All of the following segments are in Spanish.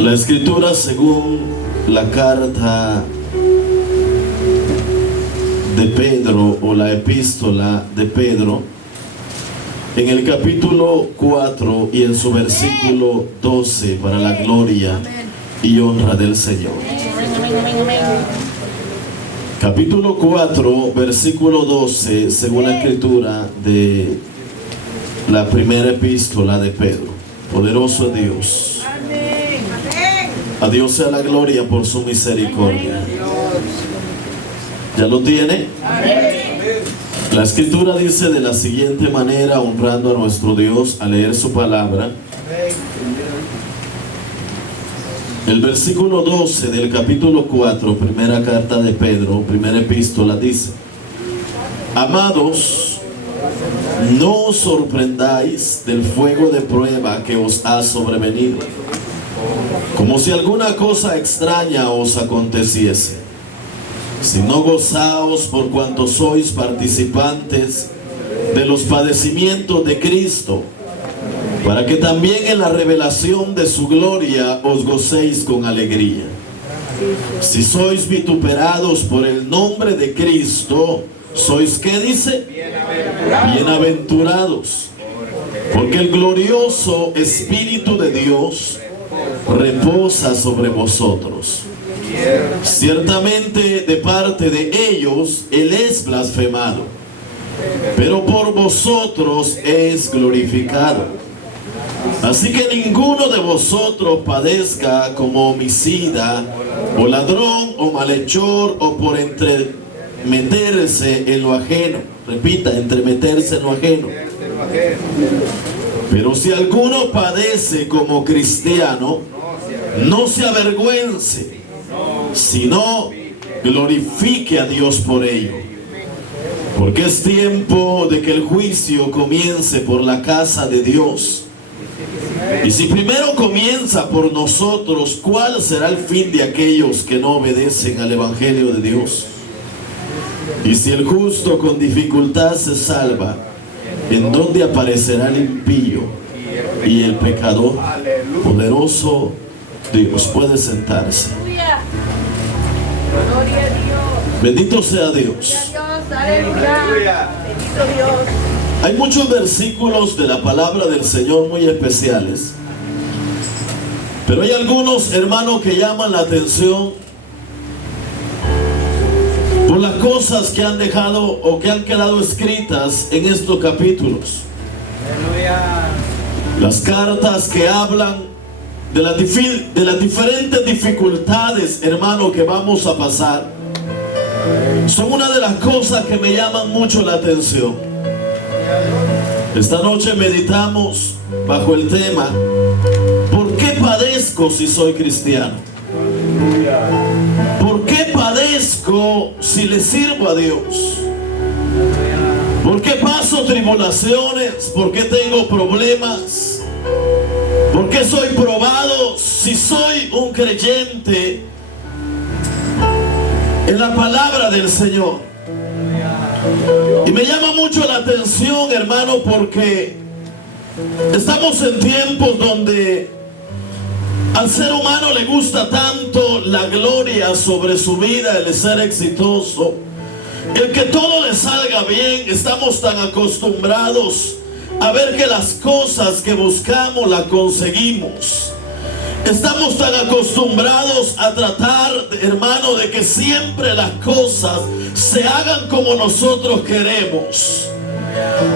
La escritura, según la carta de Pedro o la epístola de Pedro, en el capítulo 4 y en su versículo 12, para la gloria y honra del Señor. Capítulo 4, versículo 12, según la escritura de la primera epístola de Pedro. Poderoso Dios. A Dios sea la gloria por su misericordia. ¿Ya lo tiene? La escritura dice de la siguiente manera, honrando a nuestro Dios al leer su palabra. El versículo 12 del capítulo 4, primera carta de Pedro, primera epístola, dice: Amados, no os sorprendáis del fuego de prueba que os ha sobrevenido, como si alguna cosa extraña os aconteciese, sino gozaos por cuanto sois participantes de los padecimientos de Cristo, para que también en la revelación de su gloria os gocéis con alegría. Si sois vituperados por el nombre de Cristo, sois, ¿qué dice? Bienaventurados, porque el glorioso Espíritu de Dios reposa sobre vosotros. Ciertamente de parte de ellos Él es blasfemado, pero por vosotros es glorificado. Así que ninguno de vosotros padezca como homicida, o ladrón, o malhechor, o por entremeterse en lo ajeno. Repita, entremeterse en lo ajeno. Pero si alguno padece como cristiano, no se avergüence, sino glorifique a Dios por ello. Porque es tiempo de que el juicio comience por la casa de Dios. Y si primero comienza por nosotros, ¿cuál será el fin de aquellos que no obedecen al Evangelio de Dios? Y si el justo con dificultad se salva, ¿en dónde aparecerá el impío y el pecador? Poderoso Dios. Puede sentarse. Bendito sea Dios. Hay muchos versículos de la palabra del Señor muy especiales, pero hay algunos, hermanos, que llaman la atención por las cosas que han dejado o que han quedado escritas en estos capítulos. Las cartas que hablan de las diferentes dificultades, hermano, que vamos a pasar, son una de las cosas que me llaman mucho la atención. Esta noche meditamos bajo el tema: ¿por qué padezco si soy cristiano? ¿Por qué padezco si le sirvo a Dios? ¿Por qué paso tribulaciones? ¿Por qué tengo problemas? ¿Por qué soy probado si soy un creyente en la palabra del Señor? Y me llama mucho la atención, hermano, porque estamos en tiempos donde al ser humano le gusta tanto la gloria sobre su vida, el ser exitoso, el que todo le salga bien. Estamos tan acostumbrados a ver que las cosas que buscamos las conseguimos. Estamos tan acostumbrados a tratar, hermano, de que siempre las cosas se hagan como nosotros queremos.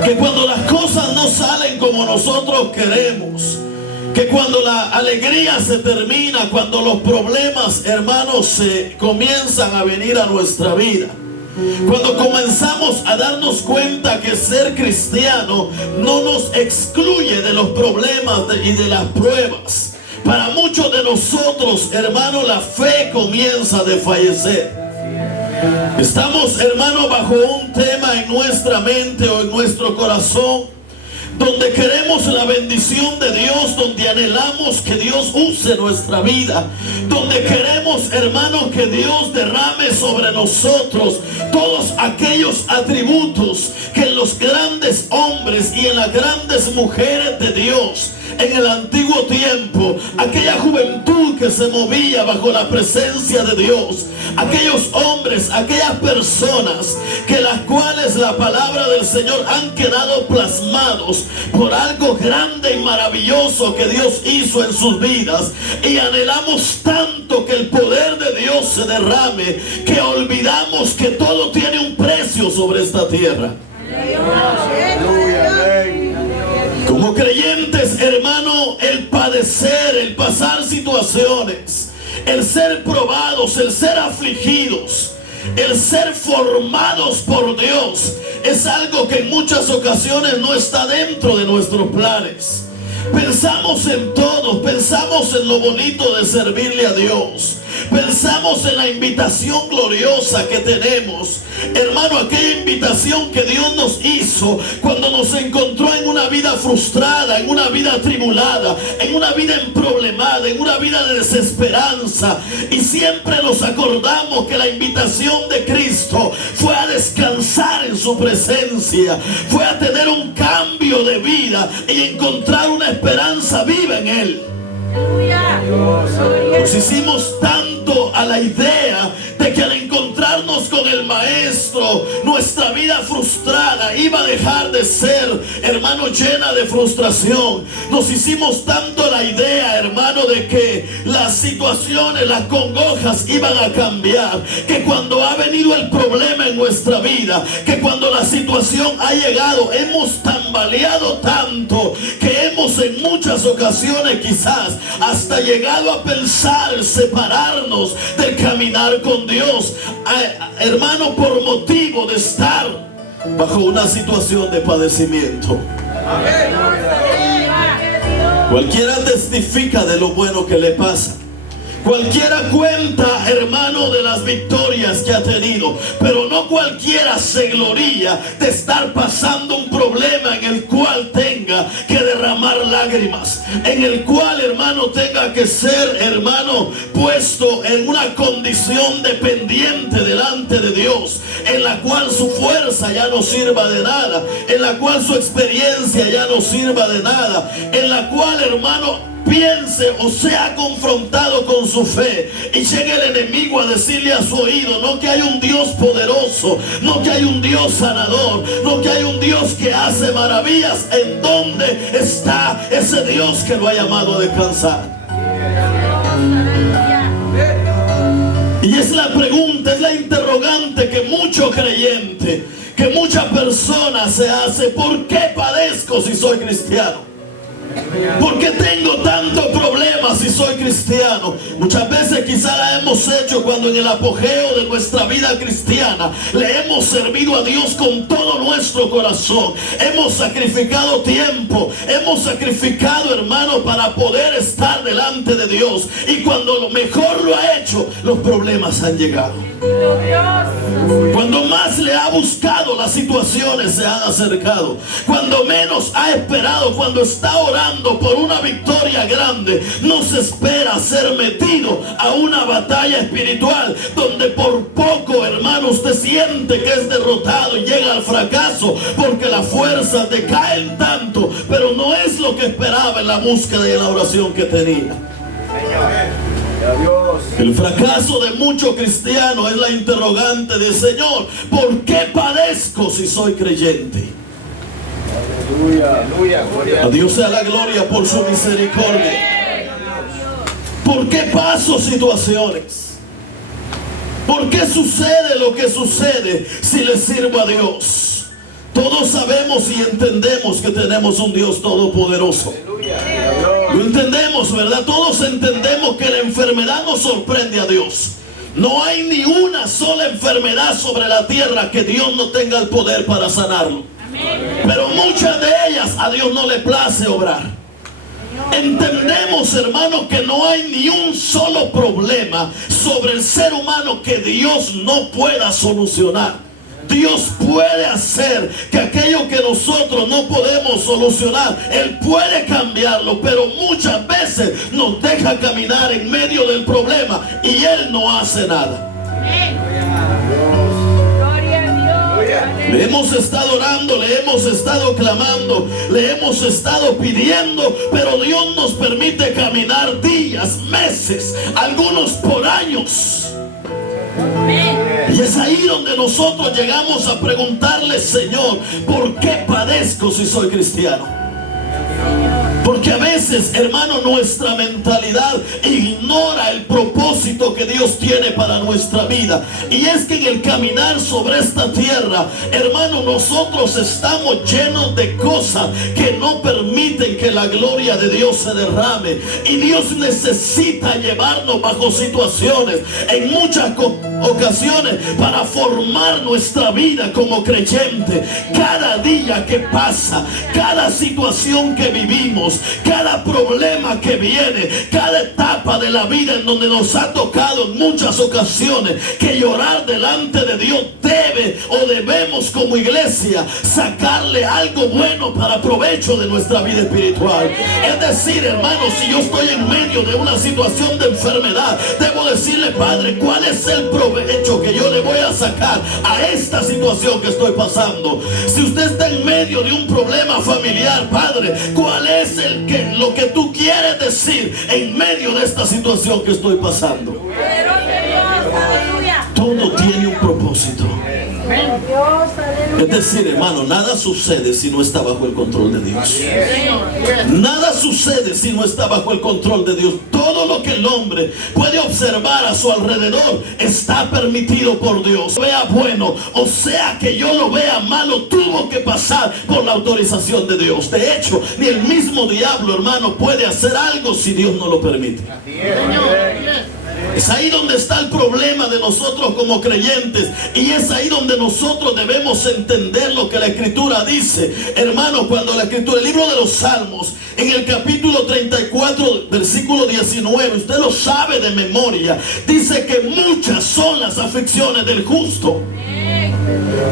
Que cuando las cosas no salen como nosotros queremos, que cuando la alegría se termina, cuando los problemas, hermanos, se comienzan a venir a nuestra vida, cuando comenzamos a darnos cuenta que ser cristiano no nos excluye de los problemas y de las pruebas. Para muchos de nosotros, hermano, la fe comienza a desfallecer. Estamos, hermano, bajo un tema en nuestra mente o en nuestro corazón, donde queremos la bendición de Dios, donde anhelamos que Dios use nuestra vida, donde queremos, hermano, que Dios derrame sobre nosotros todos aquellos atributos que en los grandes hombres y en las grandes mujeres de Dios en el antiguo tiempo, aquella juventud que se movía bajo la presencia de Dios, aquellos hombres, aquellas personas que las cuales la palabra del Señor han quedado plasmados por algo grande y maravilloso que Dios hizo en sus vidas, y anhelamos tanto que el poder de Dios se derrame que olvidamos que todo tiene un precio sobre esta tierra. Como creyentes, hermano, el padecer, el pasar situaciones, el ser probados, el ser afligidos, el ser formados por Dios, es algo que en muchas ocasiones no está dentro de nuestros planes. Pensamos en todo, pensamos en lo bonito de servirle a Dios, pensamos en la invitación gloriosa que tenemos, hermano, aquella invitación que Dios nos hizo cuando nos encontró en una vida frustrada, en una vida atribulada, en una vida emproblemada, en una vida de desesperanza, y siempre nos acordamos que la invitación de Cristo fue a descansar en su presencia, fue a tener un cambio de vida y encontrar una esperanza viva en Él. Nos hicimos tanto a la idea de que al encontrarnos con el Maestro, nuestra vida frustrada iba a dejar de ser, hermano, llena de frustración. Nos hicimos tanto la idea, hermano, de que las situaciones, las congojas iban a cambiar, que cuando ha venido el problema en nuestra vida, que cuando la situación ha llegado, hemos tambaleado tanto que hemos en muchas ocasiones quizás hasta llegado a pensar separarnos del caminar con Dios, hermano, por motivo de estar bajo una situación de padecimiento. Cualquiera testifica de lo bueno que le pasa. Cualquiera cuenta, hermano, de las victorias que ha tenido, pero no cualquiera se gloría de estar pasando un problema en el cual tenga que derramar lágrimas, en el cual, hermano, tenga que ser, hermano, puesto en una condición dependiente delante de Dios, en la cual su fuerza ya no sirva de nada, en la cual su experiencia ya no sirva de nada, en la cual, hermano, piense o sea confrontado con su fe y llegue el enemigo a decirle a su oído, no que hay un Dios poderoso, no que hay un Dios sanador, no que hay un Dios que hace maravillas. ¿En dónde está ese Dios que lo ha llamado a descansar? Y es la pregunta, es la interrogante que mucho creyente, que mucha persona se hace: ¿por qué padezco si soy cristiano? ¿Por qué tengo tantos problemas si soy cristiano? Muchas veces quizá la hemos hecho cuando en el apogeo de nuestra vida cristiana le hemos servido a Dios con todo nuestro corazón. Hemos sacrificado tiempo, hemos sacrificado, hermano, para poder estar delante de Dios. Y cuando lo mejor lo ha hecho, los problemas han llegado. Cuando más le ha buscado, las situaciones se han acercado. Cuando menos ha esperado, cuando está orando por una victoria grande, no se espera ser metido a una batalla espiritual donde por poco, hermano, usted siente que es derrotado y llega al fracaso porque las fuerzas decaen tanto, pero no es lo que esperaba en la búsqueda y en la oración que tenía. El fracaso de muchos cristianos es la interrogante del Señor: ¿por qué padezco si soy creyente? A Dios sea la gloria por su misericordia. ¿Por qué paso situaciones? ¿Por qué sucede lo que sucede si le sirvo a Dios? Todos sabemos y entendemos que tenemos un Dios todopoderoso. Lo entendemos, ¿verdad? Todos entendemos que la enfermedad nos sorprende a Dios. No hay ni una sola enfermedad sobre la tierra que Dios no tenga el poder para sanarlo. Pero muchas de ellas a Dios no le place obrar. Entendemos, hermano, que no hay ni un solo problema sobre el ser humano que Dios no pueda solucionar. Dios puede hacer que aquello que nosotros no podemos solucionar, Él puede cambiarlo, pero muchas veces nos deja caminar en medio del problema y Él no hace nada. Le hemos estado orando, le hemos estado clamando, le hemos estado pidiendo, pero Dios nos permite caminar días, meses, algunos por años. Y es ahí donde nosotros llegamos a preguntarle: Señor, ¿por qué padezco si soy cristiano? Porque a veces, hermano, nuestra mentalidad ignora el propósito que Dios tiene para nuestra vida. Y es que en el caminar sobre esta tierra, hermano, nosotros estamos llenos de cosas que no permiten que la gloria de Dios se derrame. Y Dios necesita llevarnos bajo situaciones, en muchas ocasiones, para formar nuestra vida como creyente. Cada día que pasa, cada situación que vivimos, cada problema que viene, cada etapa de la vida en donde nos ha tocado en muchas ocasiones que llorar delante de Dios, debe o debemos como iglesia sacarle algo bueno para provecho de nuestra vida espiritual. Es decir, hermanos, si yo estoy en medio de una situación de enfermedad, debo decirle: Padre, ¿cuál es el provecho que yo le voy a sacar a esta situación que estoy pasando? Si usted está en medio de un problema familiar, Padre, ¿cuál es lo que tú quieres decir en medio de esta situación que estoy pasando? Todo tiene un propósito. Es decir, hermano, nada sucede si no está bajo el control de Dios. Nada sucede si no está bajo el control de Dios. Todo lo que el hombre puede observar a su alrededor está permitido por Dios. Vea bueno, o sea que yo lo vea malo, tuvo que pasar por la autorización de Dios. De hecho, ni el mismo diablo, hermano, puede hacer algo si Dios no lo permite. Es ahí donde está el problema de nosotros como creyentes. Y es ahí donde nosotros debemos entender lo que la Escritura dice. Hermano, cuando la Escritura, el libro de los Salmos, en el capítulo 34, versículo 19, usted lo sabe de memoria, dice que muchas son las aflicciones del justo.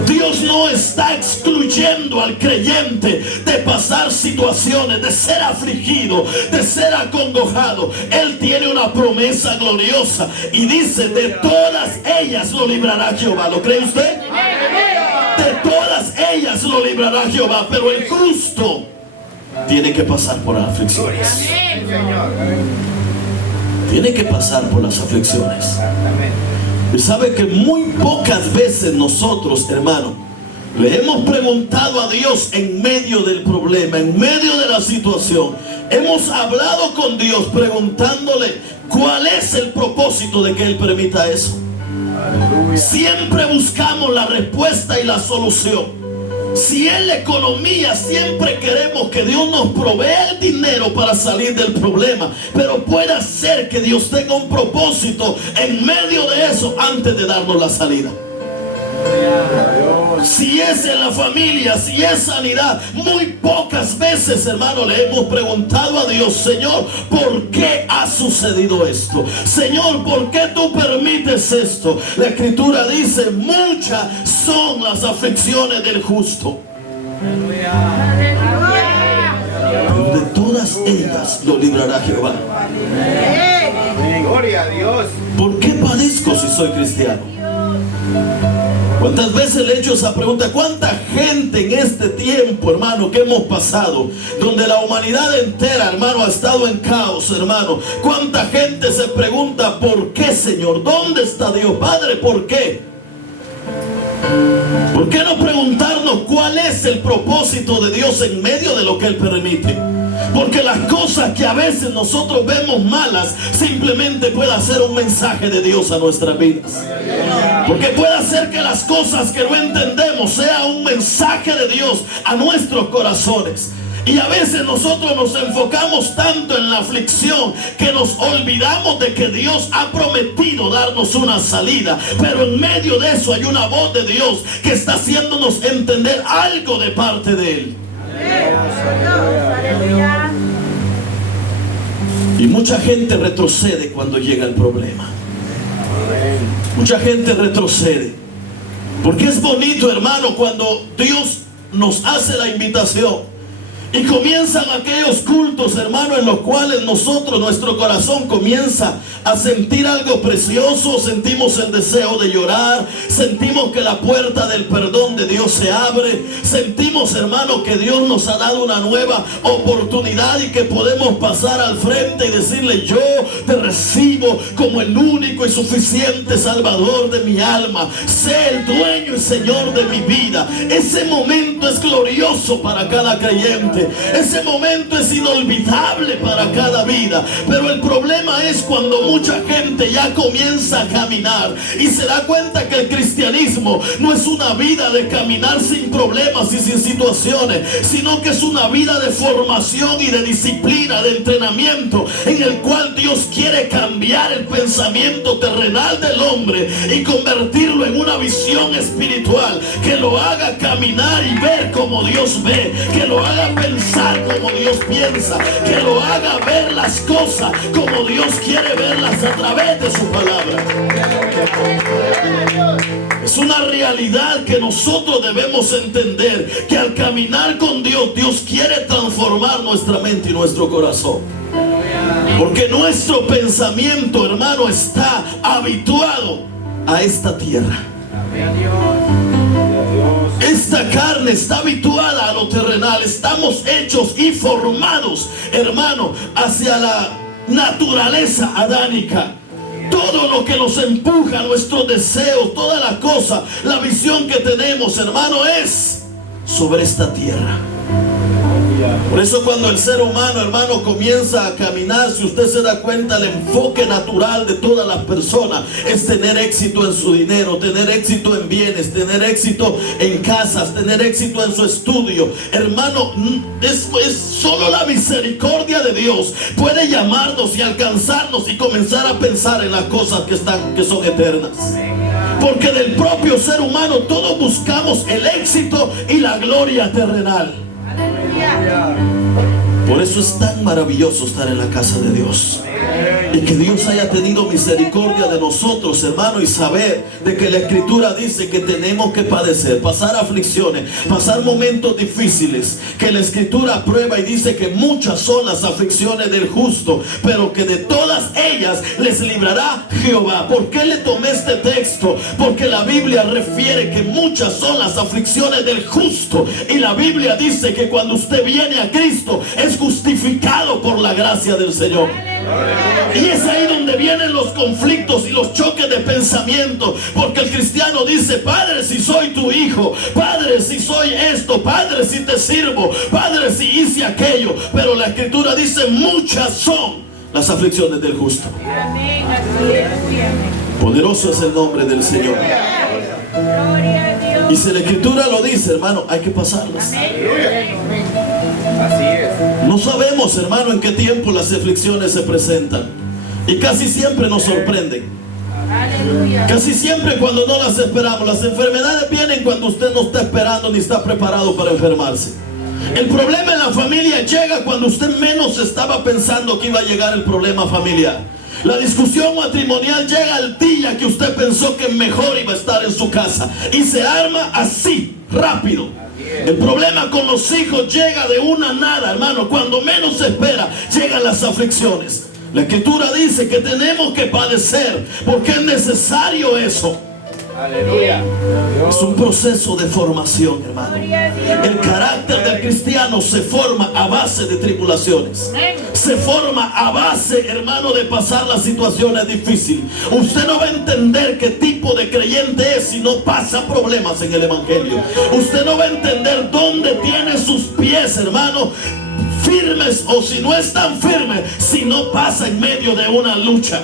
Dios no está excluyendo al creyente de pasar situaciones, de ser afligido, de ser acongojado. Él tiene una promesa gloriosa y dice: de todas ellas lo librará Jehová. ¿Lo cree usted? De todas ellas lo librará Jehová. Pero el justo tiene que pasar por las aflicciones. Tiene que pasar por las aflicciones. Y sabe que muy pocas veces nosotros, hermano, le hemos preguntado a Dios en medio del problema, en medio de la situación. Hemos hablado con Dios preguntándole cuál es el propósito de que Él permita eso. Siempre buscamos la respuesta y la solución. Si es la economía, siempre queremos que Dios nos provea el dinero para salir del problema. Pero puede ser que Dios tenga un propósito en medio de eso antes de darnos la salida. Si es en la familia, si es sanidad, muy pocas veces, hermano, le hemos preguntado a Dios: Señor, ¿por qué ha sucedido esto? Señor, ¿por qué tú permites esto? La Escritura dice: muchas son las aflicciones del justo, pero de todas ellas lo librará Jehová. Gloria a Dios. ¿Por qué padezco si soy cristiano? ¿Cuántas veces le he hecho esa pregunta? ¿Cuánta gente en este tiempo, hermano, que hemos pasado, donde la humanidad entera, hermano, ha estado en caos, hermano? ¿Cuánta gente se pregunta: ¿por qué, Señor? ¿Dónde está Dios? Padre, ¿por qué? ¿Por qué no preguntarnos cuál es el propósito de Dios en medio de lo que Él permite? Porque las cosas que a veces nosotros vemos malas, simplemente puede ser un mensaje de Dios a nuestras vidas. Porque puede ser que las cosas que no entendemos sea un mensaje de Dios a nuestros corazones. Y a veces nosotros nos enfocamos tanto en la aflicción que nos olvidamos de que Dios ha prometido darnos una salida. Pero en medio de eso hay una voz de Dios que está haciéndonos entender algo de parte de Él. Y mucha gente retrocede cuando llega el problema. Mucha gente retrocede. Porque es bonito, hermano, cuando Dios nos hace la invitación Y comienzan aquellos cultos, hermano, en los cuales nuestro corazón comienza a sentir algo precioso. Sentimos el deseo de llorar. Sentimos que la puerta del perdón de Dios se abre. Sentimos, hermano, que Dios nos ha dado una nueva oportunidad y que podemos pasar al frente y decirle: yo te recibo como el único y suficiente Salvador de mi alma. Sé el dueño y Señor de mi vida. Ese momento es glorioso para cada creyente. Ese momento es inolvidable para cada vida. Pero el problema es cuando mucha gente ya comienza a caminar y se da cuenta que el cristianismo no es una vida de caminar sin problemas y sin situaciones, sino que es una vida de formación y de disciplina, de entrenamiento, en el cual Dios quiere cambiar el pensamiento terrenal del hombre y convertirlo en una visión espiritual que lo haga caminar y ver como Dios ve, que lo haga pensar como Dios piensa, que lo haga ver las cosas como Dios quiere verlas a través de su palabra. Es una realidad que nosotros debemos entender, que al caminar con Dios, Dios quiere transformar nuestra mente y nuestro corazón. Porque nuestro pensamiento, hermano, está habituado a esta tierra. Esta carne está habituada a lo terrenal. Estamos hechos y formados, hermano, hacia la naturaleza adánica. Todo lo que nos empuja, nuestros deseos, toda la cosa, la visión que tenemos, hermano, es sobre esta tierra. Por eso cuando el ser humano, hermano, comienza a caminar, si usted se da cuenta, el enfoque natural de todas las personas es tener éxito en su dinero, tener éxito en bienes, tener éxito en casas, tener éxito en su estudio. Hermano, es solo la misericordia de Dios puede llamarnos y alcanzarnos y comenzar a pensar en las cosas que son eternas. Porque del propio ser humano todos buscamos el éxito y la gloria terrenal. Por eso es tan maravilloso estar en la casa de Dios. Y que Dios haya tenido misericordia de nosotros, hermano, y saber de que la Escritura dice que tenemos que padecer, pasar aflicciones, pasar momentos difíciles. Que la Escritura prueba y dice que muchas son las aflicciones del justo, pero que de todas ellas les librará Jehová. ¿Por qué le tomé este texto? Porque la Biblia refiere que muchas son las aflicciones del justo. Y la Biblia dice que cuando usted viene a Cristo es justificado por la gracia del Señor. Y es ahí donde vienen los conflictos y los choques de pensamiento, porque el cristiano dice: Padre, si soy tu hijo, Padre, si soy esto, Padre, si te sirvo, Padre, si hice aquello. Pero la Escritura dice: muchas son las aflicciones del justo. Poderoso es el nombre del Señor. Y si la Escritura lo dice, hermano, hay que pasarlas. Así es. No sabemos, hermano, en qué tiempo las aflicciones se presentan. Y casi siempre nos sorprenden. Casi siempre cuando no las esperamos. Las enfermedades vienen cuando usted no está esperando ni está preparado para enfermarse. El problema en la familia llega cuando usted menos estaba pensando que iba a llegar el problema familiar. La discusión matrimonial llega al día que usted pensó que mejor iba a estar en su casa, y se arma así, rápido. El problema con los hijos llega de una nada, hermano. Cuando menos se espera, llegan las aflicciones. La Escritura dice que tenemos que padecer porque es necesario eso. Aleluya. Es un proceso de formación, hermano. El carácter del cristiano se forma a base de tribulaciones. Se forma a base, hermano, de pasar las situaciones difíciles. Usted no va a entender qué tipo de creyente es si no pasa problemas en el evangelio. Usted no va a entender dónde tiene sus pies, hermano, firmes, o si no están firmes, si no pasa en medio de una lucha.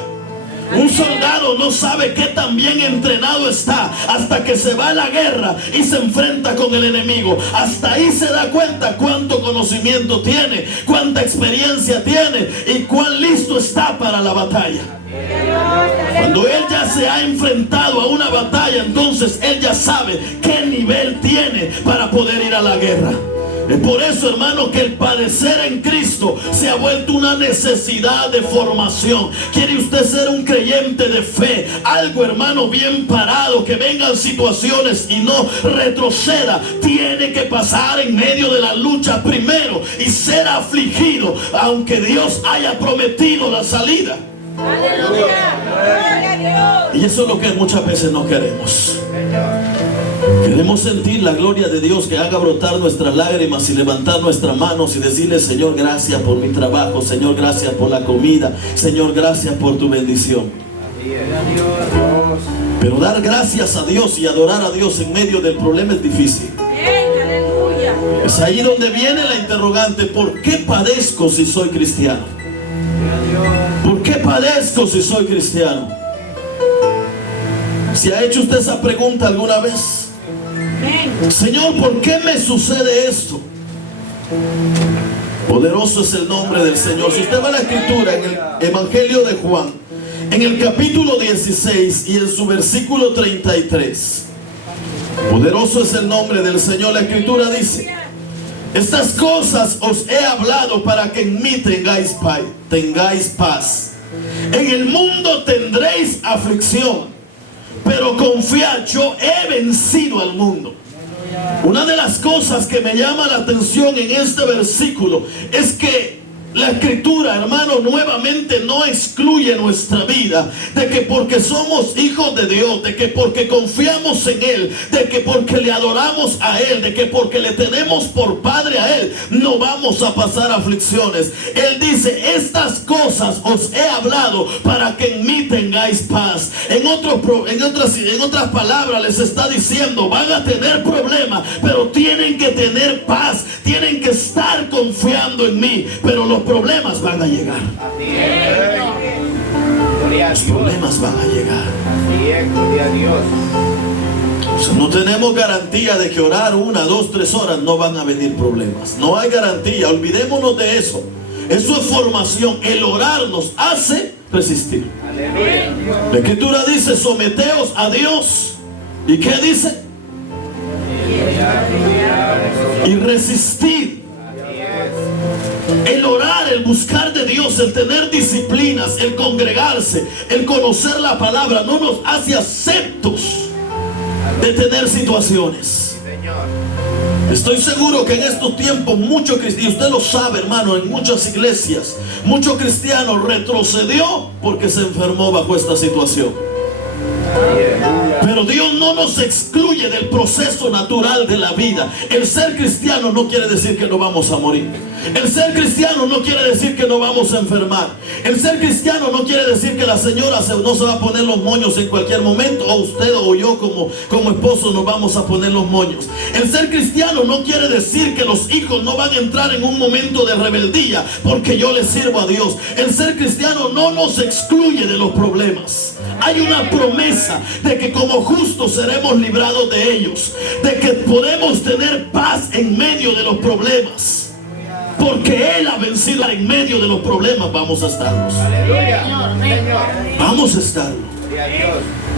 Un soldado no sabe qué tan bien entrenado está hasta que se va a la guerra y se enfrenta con el enemigo. Hasta ahí se da cuenta cuánto conocimiento tiene, cuánta experiencia tiene y cuán listo está para la batalla. Cuando él ya se ha enfrentado a una batalla, entonces él ya sabe qué nivel tiene para poder ir a la guerra. Es por eso, hermano, que el padecer en Cristo se ha vuelto una necesidad de formación. ¿Quiere usted ser un creyente de fe? Algo, hermano, bien parado, que vengan situaciones y no retroceda. Tiene que pasar en medio de la lucha primero y ser afligido, aunque Dios haya prometido la salida. ¡Aleluya! Y eso es lo que muchas veces no queremos. Queremos sentir la gloria de Dios, que haga brotar nuestras lágrimas y levantar nuestras manos y decirle: Señor, gracias por mi trabajo. Señor, gracias por la comida. Señor, gracias por tu bendición. Pero dar gracias a Dios y adorar a Dios en medio del problema es difícil. Es ahí donde viene la interrogante: ¿por qué padezco si soy cristiano? ¿Por qué padezco si soy cristiano? ¿Se ha hecho usted esa pregunta alguna vez? Señor, ¿por qué me sucede esto? Poderoso es el nombre del Señor. Si usted va a la escritura en el Evangelio de Juan, en el capítulo 16 y en su versículo 33, poderoso es el nombre del Señor. La escritura dice: estas cosas os he hablado para que en mí tengáis paz. En el mundo tendréis aflicción, pero confiad, yo he vencido al mundo. Una de las cosas que me llama la atención en este versículo es que la escritura, hermano, nuevamente no excluye nuestra vida, de que porque somos hijos de Dios, de que porque confiamos en Él, de que porque le adoramos a Él, de que porque le tenemos por Padre a Él, no vamos a pasar aflicciones. Él dice: estas cosas os he hablado para que en mí tengáis paz. En otras palabras les está diciendo: van a tener problemas, pero tienen que tener paz, tienen que estar confiando en mí, pero los problemas van a llegar. Los problemas van a llegar. No tenemos garantía de que orar 1, 2, 3 horas no van a venir problemas. No hay garantía, olvidémonos de eso. Eso es formación. El orar nos hace resistir. La escritura dice: someteos a Dios. ¿Y qué dice? Y resistir. El orar, el buscar de Dios, el tener disciplinas, el congregarse, el conocer la palabra, no nos hace aceptos de tener situaciones. Estoy seguro que en estos tiempos muchos cristianos, y usted lo sabe, hermano, en muchas iglesias, muchos cristianos retrocedió porque se enfermó bajo esta situación. Pero Dios no nos excluye del proceso natural de la vida. El ser cristiano no quiere decir que no vamos a morir. El ser cristiano no quiere decir que no vamos a enfermar. El ser cristiano no quiere decir que la señora no se va a poner los moños en cualquier momento, o usted o yo como esposo nos vamos a poner los moños. El ser cristiano no quiere decir que los hijos no van a entrar en un momento de rebeldía porque yo le sirvo a Dios. El ser cristiano no nos excluye de los problemas. Hay una promesa de que como justos seremos librados de ellos, de que podemos tener paz en medio de los problemas, porque Él ha vencido. En medio de los problemas vamos a estarlos. Vamos a estarlo.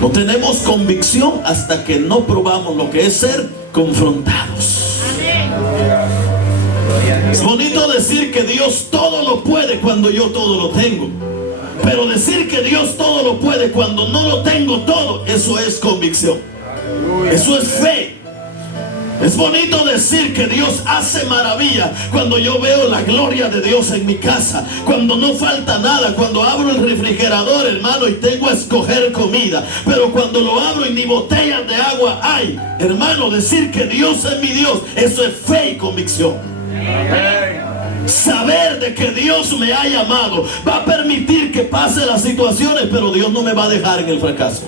No tenemos convicción hasta que no probamos lo que es ser confrontados. Es bonito decir que Dios todo lo puede cuando yo todo lo tengo. Pero decir que Dios todo lo puede cuando no lo tengo todo, eso es convicción. Eso es fe. Es bonito decir que Dios hace maravilla cuando yo veo la gloria de Dios en mi casa, cuando no falta nada, cuando abro el refrigerador, hermano, y tengo a escoger comida. Pero cuando lo abro y ni botellas de agua hay, hermano, decir que Dios es mi Dios, eso es fe y convicción. Saber de que Dios me ha llamado va a permitir que pase las situaciones, pero Dios no me va a dejar en el fracaso.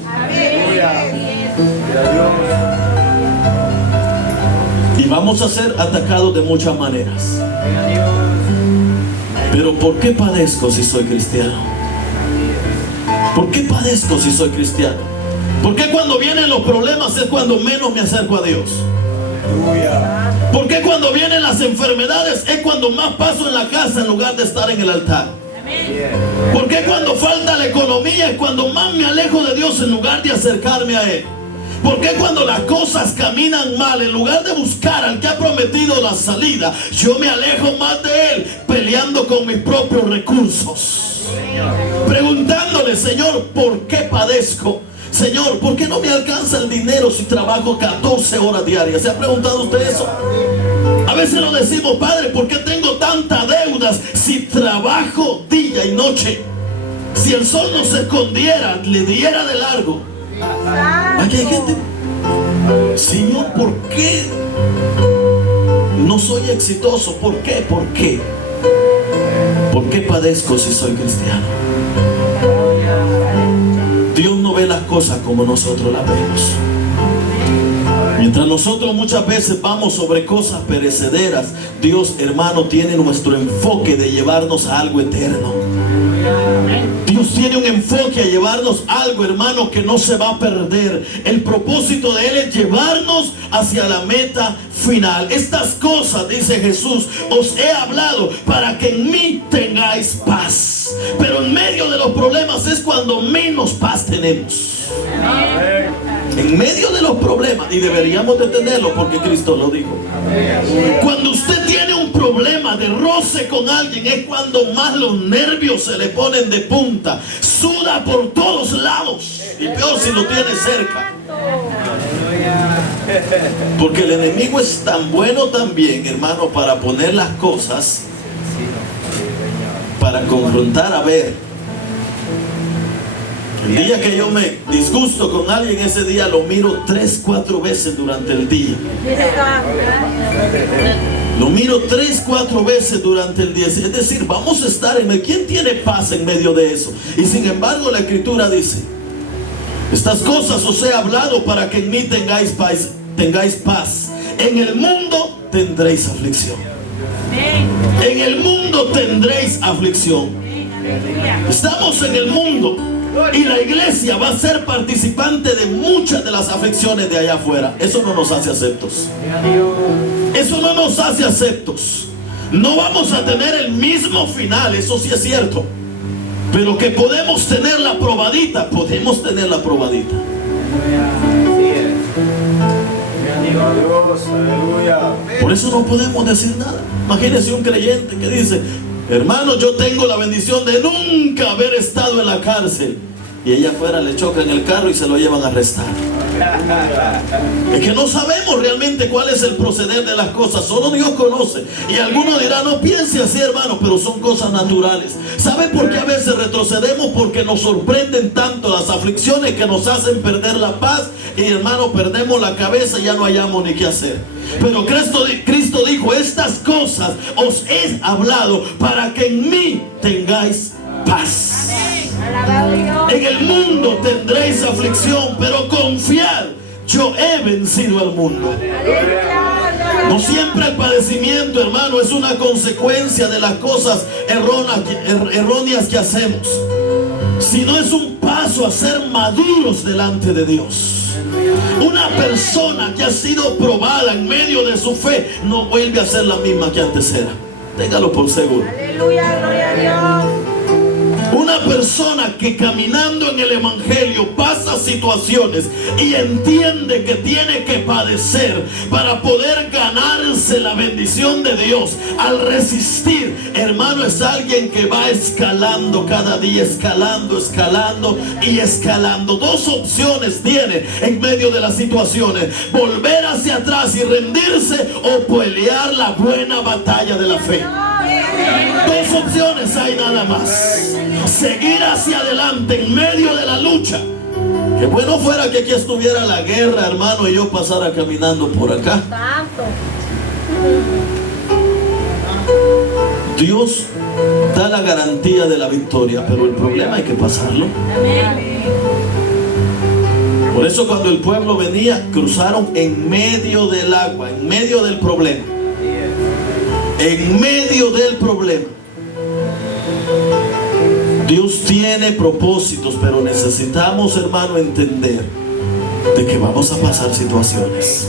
Y vamos a ser atacados de muchas maneras. Pero ¿por qué padezco si soy cristiano? ¿Por qué padezco si soy cristiano? ¿Por qué cuando vienen los problemas es cuando menos me acerco a Dios? ¿Por qué cuando vienen las enfermedades es cuando más paso en la casa en lugar de estar en el altar? ¿Por qué cuando falta la economía es cuando más me alejo de Dios en lugar de acercarme a Él? ¿Por qué cuando las cosas caminan mal, en lugar de buscar al que ha prometido la salida, yo me alejo más de él, peleando con mis propios recursos? Preguntándole, Señor, ¿por qué padezco? Señor, ¿por qué no me alcanza el dinero si trabajo 14 horas diarias? ¿Se ha preguntado usted eso? A veces lo decimos, Padre, ¿por qué tengo tantas deudas si trabajo día y noche? Si el sol no se escondiera, le diera de largo. Aquí hay gente, Señor, ¿por qué no soy exitoso? ¿Por qué? ¿Por qué? ¿Por qué padezco si soy cristiano? Dios no ve las cosas como nosotros las vemos. Mientras nosotros muchas veces vamos sobre cosas perecederas, Dios, hermano, tiene nuestro enfoque de llevarnos a algo eterno. Dios tiene un enfoque a llevarnos a algo, hermano, que no se va a perder. El propósito de Él es llevarnos hacia la meta final. Estas cosas, dice Jesús, os he hablado para que en mí tengáis paz. Pero en medio de los problemas es cuando menos paz tenemos. En medio de los problemas, y deberíamos de tenerlo porque Cristo lo dijo. Cuando usted tiene un problema de roce con alguien, es cuando más los nervios se le ponen de punta. Suda por todos lados, y peor si lo tiene cerca. Porque el enemigo es tan bueno también, hermano, para poner las cosas, para confrontar. A ver, el día que yo me disgusto con alguien, ese día lo miro 3, 4 veces durante el día. Lo miro 3, 4 veces durante el día. Es decir, vamos a estar en medio. ¿Quién tiene paz en medio de eso? Y sin embargo la Escritura dice, estas cosas os he hablado para que en mí tengáis paz. En el mundo tendréis aflicción. En el mundo tendréis aflicción. Estamos en el mundo. Y la iglesia va a ser participante de muchas de las aflicciones de allá afuera. Eso no nos hace aceptos. Eso no nos hace aceptos. No vamos a tener el mismo final, eso sí es cierto. Pero que podemos tener la probadita, podemos tener la probadita. Por eso no podemos decir nada. Imagínense un creyente que dice, hermano, yo tengo la bendición de nunca haber estado en la cárcel. Y ella afuera le choca en el carro y se lo llevan a arrestar. Es que no sabemos realmente cuál es el proceder de las cosas. Solo Dios conoce. Y algunos dirán, no piense así, hermano, pero son cosas naturales. ¿Sabe por qué a veces retrocedemos? Porque nos sorprenden tanto las aflicciones que nos hacen perder la paz. Y hermano, perdemos la cabeza y ya no hallamos ni qué hacer. Pero Cristo dijo, estas cosas os he hablado para que en mí tengáis paz. En el mundo tendréis aflicción, pero confiad, yo he vencido al mundo. No siempre el padecimiento, hermano, es una consecuencia de las cosas erróneas que hacemos, sino es un paso a ser maduros delante de Dios. Una persona que ha sido probada en medio de su fe no vuelve a ser la misma que antes era. Téngalo por seguro. Aleluya, gloria a Dios. Una persona que caminando en el evangelio pasa situaciones y entiende que tiene que padecer para poder ganarse la bendición de Dios, al resistir, hermano, es alguien que va escalando cada día, escalando y escalando. Dos opciones tiene en medio de las situaciones: volver hacia atrás y rendirse, o pelear la buena batalla de la fe. Dos opciones hay nada más: seguir hacia adelante en medio de la lucha. Qué bueno fuera que aquí estuviera la guerra, hermano, y yo pasara caminando por acá. Dios da la garantía de la victoria, pero el problema hay que pasarlo. Por eso cuando el pueblo venía, cruzaron en medio del agua, en medio del problema. En medio del problema. Dios tiene propósitos, pero necesitamos, hermano, entender de que vamos a pasar situaciones,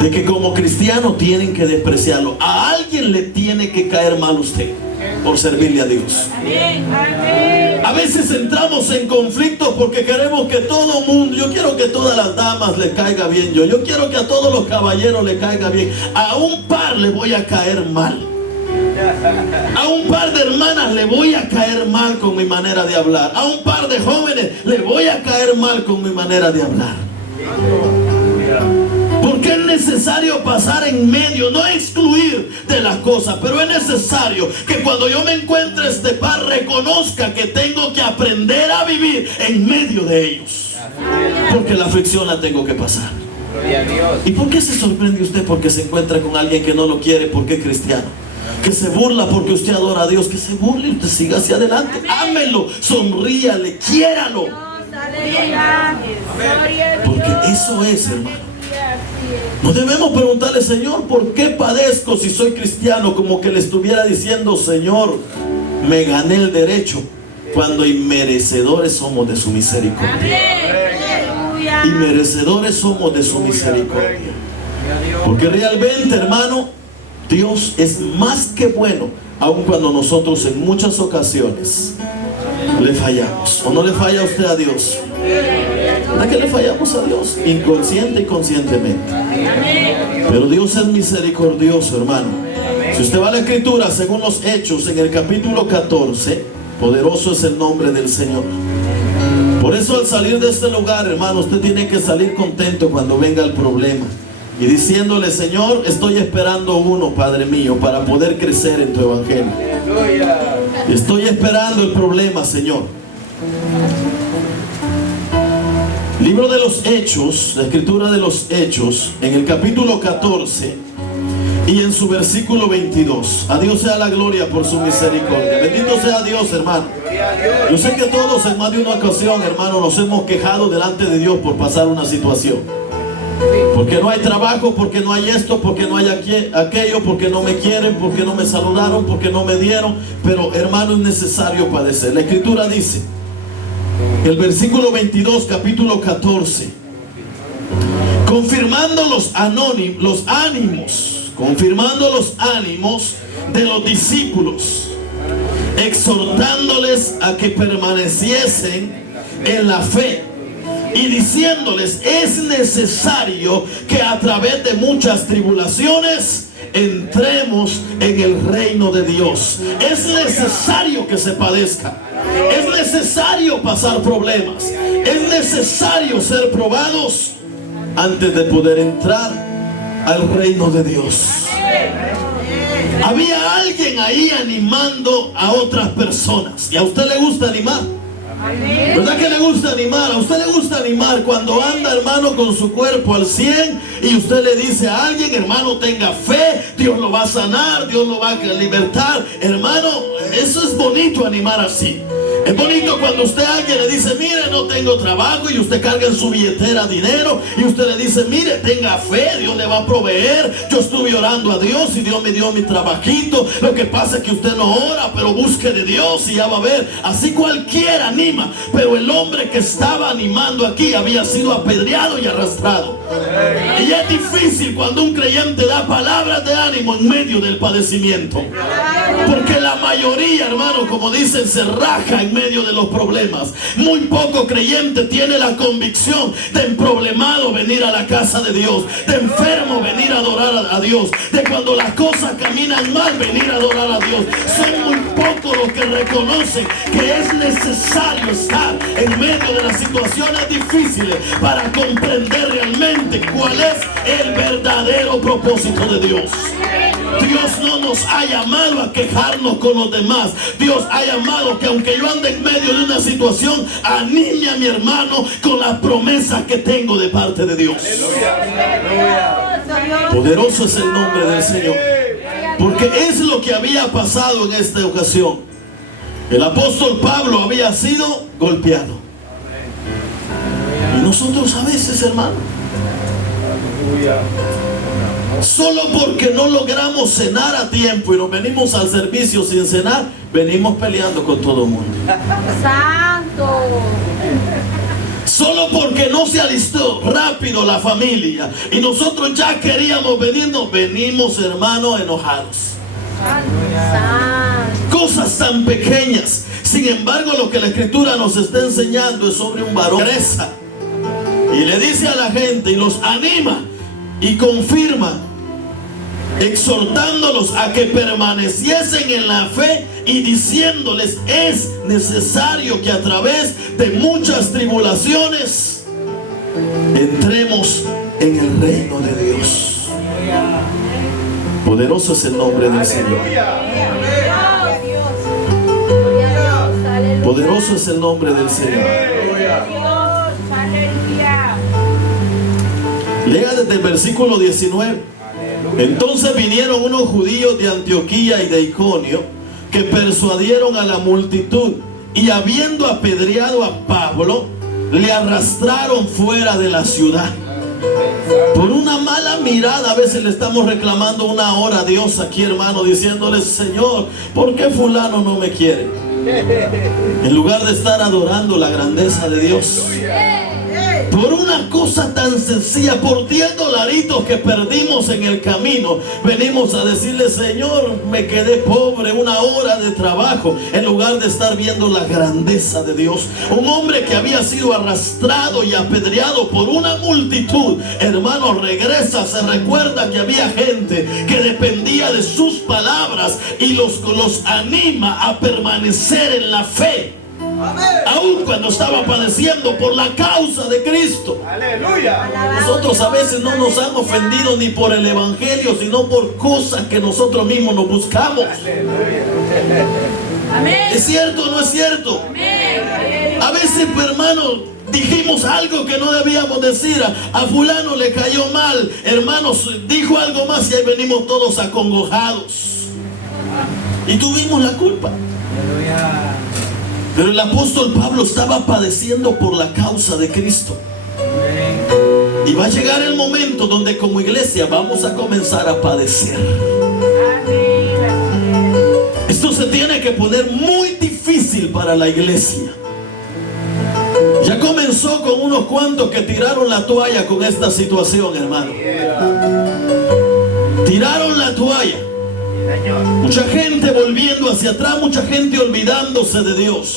de que como cristiano tienen que despreciarlo. A alguien le tiene que caer mal usted. por servirle a Dios. A veces entramos en conflictos porque queremos que todo mundo, yo quiero que todas las damas le caiga bien, yo quiero que a todos los caballeros le caiga bien. A un par le voy a caer mal. A un par de hermanas le voy a caer mal con mi manera de hablar. A un par de jóvenes le voy a caer mal con mi manera de hablar. Porque es necesario pasar en medio, no excluir de las cosas, pero es necesario que cuando yo me encuentre este par reconozca que tengo que aprender a vivir en medio de ellos. Porque la aflicción la tengo que pasar. ¿Y por qué se sorprende usted porque se encuentra con alguien que no lo quiere porque es cristiano? Que se burla porque usted adora a Dios, que se burle y usted siga hacia adelante. Ámelo, sonríale, quiéralo. Porque eso es, hermano. No debemos preguntarle, Señor, ¿por qué padezco si soy cristiano? Como que le estuviera diciendo, Señor, me gané el derecho, cuando inmerecedores somos de su misericordia. Y merecedores somos de su misericordia. Porque realmente, hermano, Dios es más que bueno, aun cuando nosotros en muchas ocasiones le fallamos. ¿O no le falla a usted a Dios? ¿Verdad que le fallamos a Dios? Inconsciente y conscientemente. Pero Dios es misericordioso, hermano. Si usted va a la Escritura, según los Hechos, en el capítulo 14, poderoso es el nombre del Señor. Por eso al salir de este lugar, hermano, usted tiene que salir contento cuando venga el problema. Y diciéndole, Señor, estoy esperando uno, Padre mío, para poder crecer en tu evangelio. Estoy esperando el problema, Señor. Libro de los Hechos, la escritura de los Hechos, en el capítulo 14 y en su versículo 22. A Dios sea la gloria por su misericordia. Bendito sea Dios, hermano. Yo sé que todos en más de una ocasión, hermano, nos hemos quejado delante de Dios por pasar una situación. Porque no hay trabajo, porque no hay esto, porque no hay aquello, porque no me quieren, porque no me saludaron, porque no me dieron. Pero, hermano, es necesario padecer. La escritura dice, el versículo 22, capítulo 14, confirmando los ánimos de los discípulos, exhortándoles a que permaneciesen en la fe, y diciéndoles, es necesario que a través de muchas tribulaciones entremos en el reino de Dios. Es necesario que se padezca. Es necesario pasar problemas. Es necesario ser probados antes de poder entrar al reino de Dios. Había alguien ahí animando a otras personas. ¿Y a usted le gusta animar? ¿Verdad que le gusta animar? A usted le gusta animar cuando anda, hermano, con su cuerpo al 100 y usted le dice a alguien, hermano, tenga fe, Dios lo va a sanar, Dios lo va a libertar. Hermano, eso es bonito, animar así. Es bonito cuando usted a alguien le dice, mire, no tengo trabajo, y usted carga en su billetera dinero y usted le dice, mire, tenga fe, Dios le va a proveer. Yo estuve orando a Dios y Dios me dio mi trabajito. Lo que pasa es que usted no ora, pero busque de Dios y ya va a ver. Así cualquiera anima, pero el hombre que estaba animando aquí había sido apedreado y arrastrado. Y es difícil cuando un creyente da palabras de ánimo en medio del padecimiento, porque la mayoría, hermano, como dicen, se raja en medio de los problemas. Muy poco creyente tiene la convicción de emproblemado venir a la casa de Dios, de enfermo venir a adorar a Dios, de cuando las cosas caminan mal venir a adorar a Dios. Son muy pocos los que reconocen que es necesario estar en medio de las situaciones difíciles para comprender realmente cuál es el verdadero propósito de Dios. Dios no nos ha llamado a quejarnos con los demás. Dios ha llamado que aunque yo ande en medio de una situación, anime a mi hermano con las promesas que tengo de parte de Dios. Poderoso es el nombre del Señor, porque es lo que había pasado en esta ocasión. El apóstol Pablo había sido golpeado. Y nosotros a veces, hermano, solo porque no logramos cenar a tiempo y nos venimos al servicio sin cenar, venimos peleando con todo el mundo. Santo. Solo porque no se alistó rápido la familia y nosotros ya queríamos venirnos, venimos, hermanos, enojados. Santo. cosas tan pequeñas. Sin embargo, lo que la Escritura nos está enseñando es sobre un varón que regresa y le dice a la gente y los anima y confirma, exhortándolos a que permaneciesen en la fe y diciéndoles: es necesario que a través de muchas tribulaciones entremos en el reino de Dios. Poderoso es el nombre del Señor. Poderoso es el nombre del Señor. Lea desde el versículo 19. Entonces vinieron unos judíos de Antioquía y de Iconio, que persuadieron a la multitud, y habiendo apedreado a Pablo, le arrastraron fuera de la ciudad. Por una mala mirada, a veces le estamos reclamando una hora a Dios aquí, hermano, diciéndole: Señor, ¿por qué fulano no me quiere? En lugar de estar adorando la grandeza de Dios. Por una cosa tan sencilla, por 10 dolaritos que perdimos en el camino, venimos a decirle: Señor, me quedé pobre, una hora de trabajo, en lugar de estar viendo la grandeza de Dios. Un hombre que había sido arrastrado y apedreado por una multitud, hermano, regresa, se recuerda que había gente que dependía de sus palabras y los anima a permanecer en la fe. Aún cuando estaba padeciendo por la causa de Cristo. Aleluya. Nosotros a veces no nos han ofendido ni por el evangelio, sino por cosas que nosotros mismos nos buscamos. Amén. ¿Es cierto o no es cierto? Amén. A veces, hermano, dijimos algo que no debíamos decir. A fulano le cayó mal, hermanos, dijo algo más y ahí venimos todos acongojados y tuvimos la culpa. Aleluya. Pero el apóstol Pablo estaba padeciendo por la causa de Cristo. Y va a llegar el momento donde como iglesia vamos a comenzar a padecer. Esto se tiene que poner muy difícil para la iglesia. Ya comenzó con unos cuantos que tiraron la toalla con esta situación, hermano. Tiraron la toalla. Mucha gente volviendo hacia atrás, mucha gente olvidándose de Dios.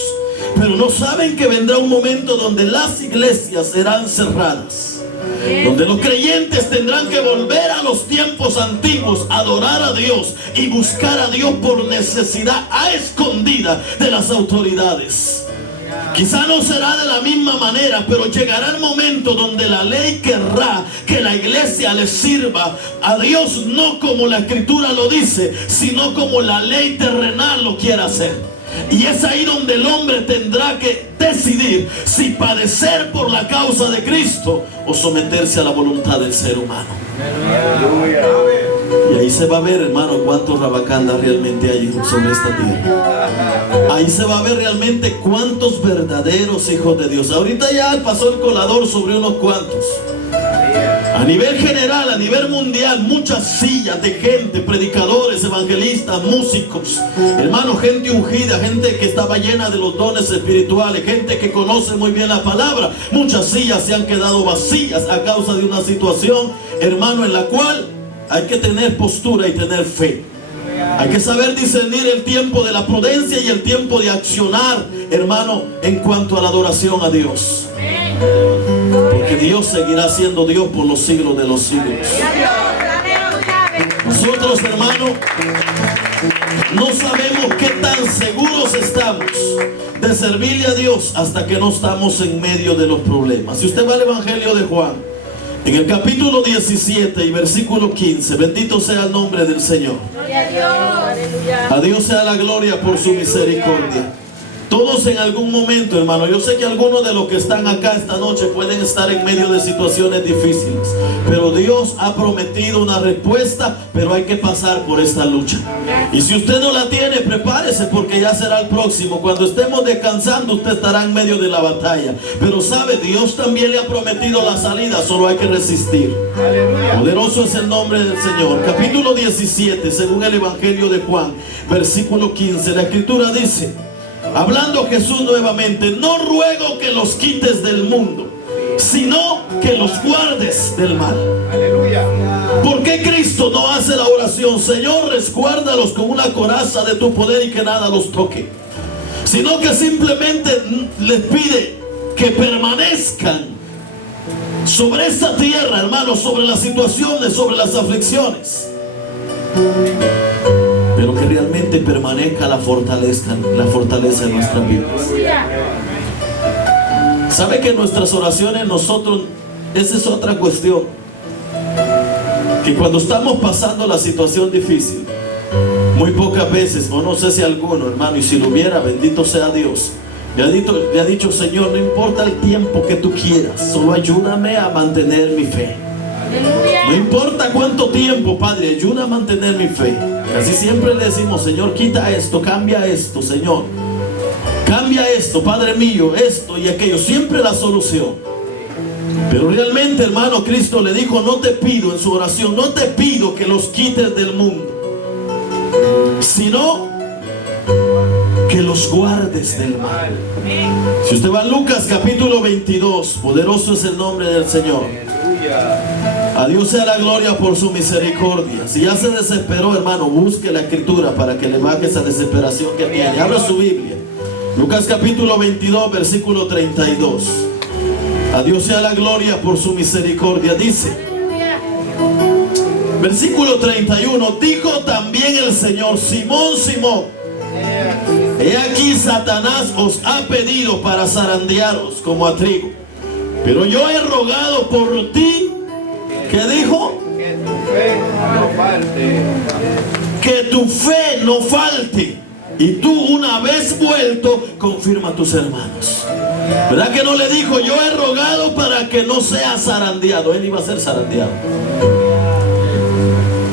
Pero no saben que vendrá un momento donde las iglesias serán cerradas, donde los creyentes tendrán que volver a los tiempos antiguos, adorar a Dios y buscar a Dios por necesidad a escondida de las autoridades. Quizá no será de la misma manera, pero llegará el momento donde la ley querrá que la iglesia le sirva a Dios, no como la Escritura lo dice, sino como la ley terrenal lo quiere hacer. Y es ahí donde el hombre tendrá que decidir si padecer por la causa de Cristo o someterse a la voluntad del ser humano. Y ahí se va a ver, hermano, cuántos rabacandas realmente hay sobre esta tierra. Ahí se va a ver realmente cuántos verdaderos hijos de Dios. Ahorita ya pasó el colador sobre unos cuantos. A nivel general, a nivel mundial, muchas sillas de gente, predicadores, evangelistas, músicos, hermanos, gente ungida, gente que estaba llena de los dones espirituales, gente que conoce muy bien la palabra. Muchas sillas se han quedado vacías a causa de una situación, hermano, en la cual hay que tener postura y tener fe. Hay que saber discernir el tiempo de la prudencia y el tiempo de accionar, hermano, en cuanto a la adoración a Dios. Porque Dios seguirá siendo Dios por los siglos de los siglos. Nosotros, hermano, no sabemos qué tan seguros estamos de servirle a Dios hasta que no estamos en medio de los problemas. Si usted va al Evangelio de Juan, en el capítulo 17 y versículo 15, bendito sea el nombre del Señor. A Dios sea la gloria por su misericordia. Todos en algún momento, hermano, yo sé que algunos de los que están acá esta noche pueden estar en medio de situaciones difíciles, pero Dios ha prometido una respuesta, pero hay que pasar por esta lucha. Y si usted no la tiene, prepárese, porque ya será el próximo. Cuando estemos descansando, usted estará en medio de la batalla. Pero sabe, Dios también le ha prometido la salida, solo hay que resistir. Poderoso es el nombre del Señor. Capítulo 17, según el Evangelio de Juan, versículo 15, la Escritura dice, hablando Jesús nuevamente: no ruego que los quites del mundo, sino que los guardes del mal. Aleluya. ¿Por qué Cristo no hace la oración, Señor, resguárdalos con una coraza de tu poder y que nada los toque? Sino que simplemente les pide que permanezcan sobre esta tierra, hermanos, sobre las situaciones, sobre las aflicciones, pero que realmente permanezca la fortaleza en nuestra vida. ¿Sabe que nuestras oraciones nosotros, esa es otra cuestión? Que cuando estamos pasando la situación difícil, muy pocas veces, o no sé si alguno, hermano, y si lo hubiera, bendito sea Dios, le ha dicho, Señor, no importa el tiempo que tú quieras, solo ayúdame a mantener mi fe. No importa cuánto tiempo, Padre, ayuda a mantener mi fe. Casi siempre le decimos, Señor, quita esto, cambia esto, Señor, cambia esto, Padre mío, esto y aquello, siempre la solución. Pero realmente, hermano, Cristo le dijo, no te pido en su oración, no te pido que los quites del mundo, sino que los guardes del mal. Si usted va a Lucas capítulo 22, poderoso es el nombre del Señor. A Dios sea la gloria por su misericordia. Si ya se desesperó, hermano, busque la escritura para que le baje esa desesperación que tiene. Abra su Biblia. Lucas capítulo 22, versículo 32. A Dios sea la gloria por su misericordia. Dice, versículo 31, dijo también el Señor, Simón, Simón, he aquí Satanás os ha pedido para zarandearos como a trigo, pero yo he rogado por ti. ¿Qué dijo? Que tu fe no falte. Que tu fe no falte. Y tú, una vez vuelto, confirma a tus hermanos. ¿Verdad que no le dijo, yo he rogado para que no sea zarandeado? Él iba a ser zarandeado.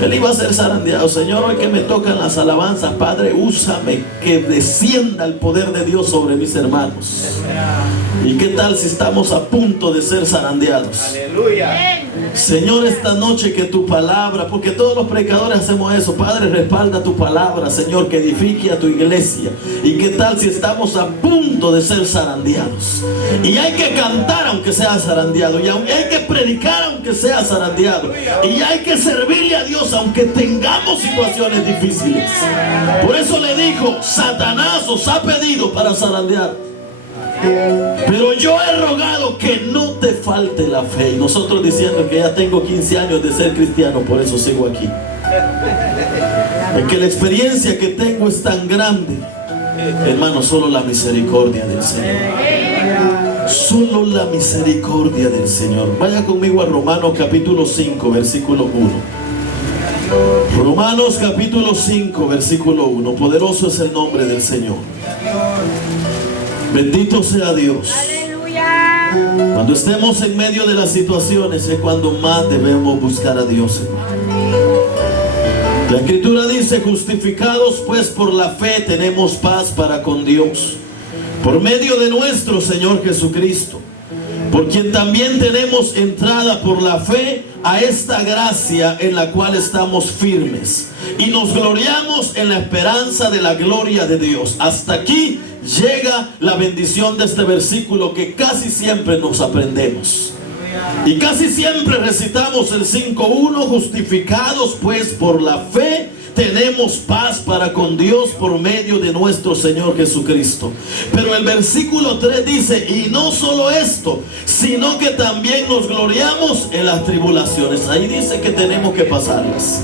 Él iba a ser zarandeado. Señor, hoy que me tocan las alabanzas, Padre, úsame, que descienda el poder de Dios sobre mis hermanos. ¿Y qué tal si estamos a punto de ser zarandeados? Aleluya. Señor, esta noche que tu palabra, porque todos los predicadores hacemos eso, Padre, respalda tu palabra, Señor, que edifique a tu iglesia. ¿Y qué tal si estamos a punto de ser zarandeados? Y hay que cantar aunque sea zarandeado, y hay que predicar aunque sea zarandeado, y hay que servirle a Dios aunque tengamos situaciones difíciles. Por eso le dijo, Satanás os ha pedido para zarandear, pero yo he rogado que no te falte la fe. Y nosotros diciendo que ya tengo 15 años de ser cristiano, por eso sigo aquí. Es que la experiencia que tengo es tan grande, hermano, solo la misericordia del Señor. Solo la misericordia del Señor. Vaya conmigo a Romanos capítulo 5, versículo 1. Romanos capítulo 5, versículo 1. Poderoso es el nombre del Señor. Bendito sea Dios. Aleluya. Cuando estemos en medio de las situaciones es cuando más debemos buscar a Dios, hermano. La Escritura dice, justificados pues por la fe tenemos paz para con Dios, por medio de nuestro Señor Jesucristo, por quien también tenemos entrada por la fe a esta gracia en la cual estamos firmes y nos gloriamos en la esperanza de la gloria de Dios. Hasta aquí llega la bendición de este versículo que casi siempre nos aprendemos. Y casi siempre recitamos el 5.1, justificados pues por la fe tenemos paz para con Dios por medio de nuestro Señor Jesucristo. Pero el versículo 3 dice, y no solo esto, sino que también nos gloriamos en las tribulaciones. Ahí dice que tenemos que pasarlas.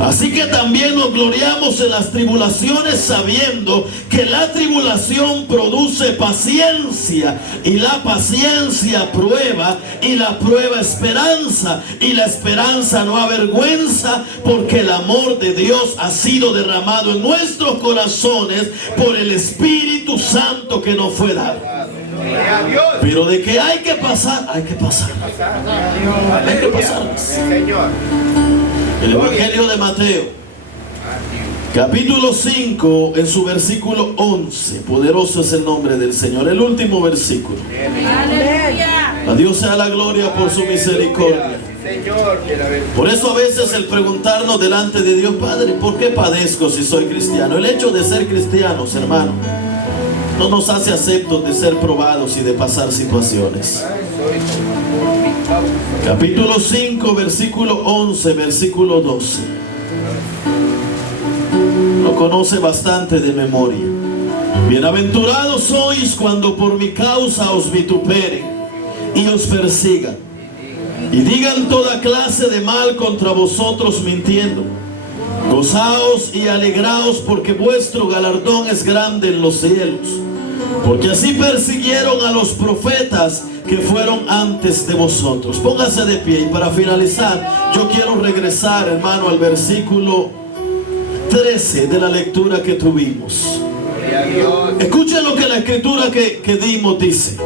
Así que también nos gloriamos en las tribulaciones, sabiendo que la tribulación produce paciencia, y la paciencia prueba, y la prueba esperanza, y la esperanza no avergüenza, porque el amor de Dios ha sido derramado en nuestros corazones por el Espíritu Santo que nos fue dado. Pero de que hay que pasar, hay que pasar. Hay que pasarlas. El Evangelio de Mateo, capítulo 5, en su versículo 11. Poderoso es el nombre del Señor. El último versículo. Aleluya. A Dios sea la gloria por su misericordia. Por eso a veces el preguntarnos delante de Dios, Padre, ¿por qué padezco si soy cristiano? El hecho de ser cristianos, hermano, no nos hace aceptos de ser probados y de pasar situaciones. Capítulo 5, versículo 11, versículo 12. Lo conoce bastante de memoria. Bienaventurados sois cuando por mi causa os vituperen y os persigan, y digan toda clase de mal contra vosotros mintiendo. Gozaos y alegraos, porque vuestro galardón es grande en los cielos, porque así persiguieron a los profetas que fueron antes de vosotros. Póngase de pie, y para finalizar yo quiero regresar, hermano, al versículo 13 de la lectura que tuvimos. Escuchen lo que la escritura que dimos dice: